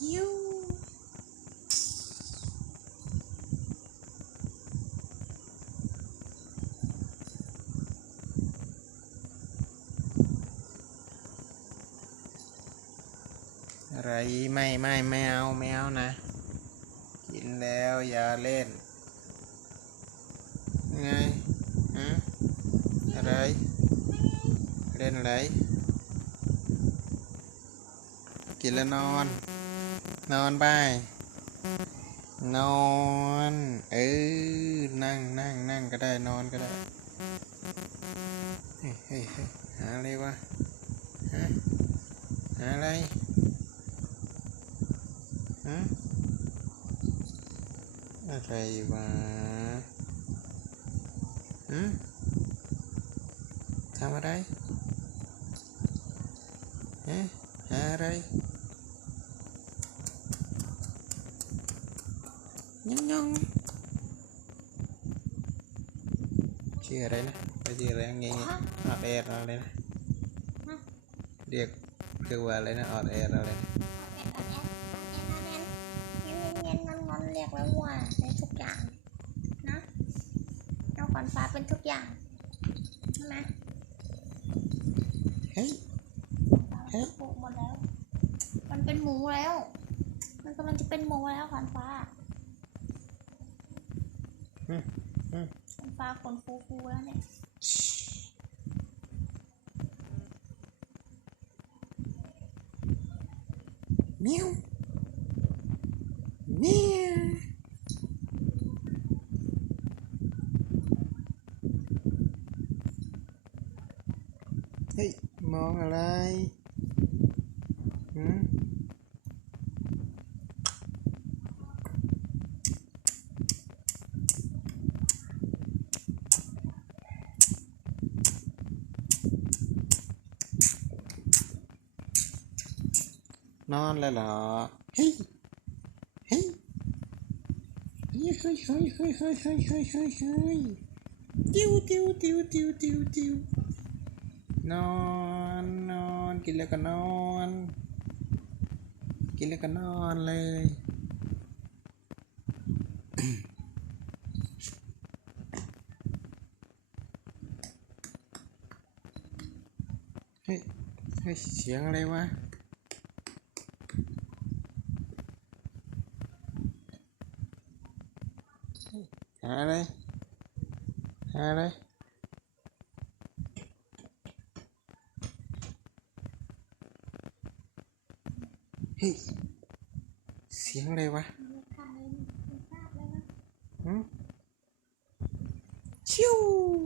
จิ้วอะไรไม่ไม่ไม่เอาไม่เอานะ กินแล้วอย่าเล่น ไงฮะอะไร เล่นอะไร กินแล้วนอน นอนไป นอน เออ นั่งนั่งนั่งก็ได้นอนก็ได้เฮ้ยเฮ้ยเฮ้ยหาอะไรวะฮะหาอะไรฮะอะไรวะฮะทำอะไรฮะหาอะไร ยองยองชื่ออะไรนะไปชื่ออะไรเงี้ยออดแอร์อะไรนะเรียกเรียกว่าอะไรนะออดแอร์อะไรนะเย็นๆงอนๆเรียกแล้วว่าในทุกอย่างนะเจ้าขวัญฟ้าเป็นทุกอย่างใช่ไหมเฮ้ยเฮ้ยปลูกหมดแล้ว มันเป็นหมูแล้ว มันกำลังจะเป็นหมูแล้วขวัญฟ้าอืมอืมขวัญ ฟ้าขนฟูๆแล้วเนี่ยเมียวเมียวเฮ้ย มองอะไรหืม นอนแล้วเหรอ เฮ้ย เฮ้ย เฮ้ยเฮ้ยเฮ้ยเฮ้ยเฮ้ยเฮ้ยเฮ้ยเฮ้ยเฮ้ยติวติวติวติวติวติวนอนนอนกินแล้วก็นอน กินแล้วก็นอนเลยเฮ้ยเฮ้ยเสียงอะไรวะ hai đấy, hai đấy, hey. xiếng đây quá. Ừ. chiêu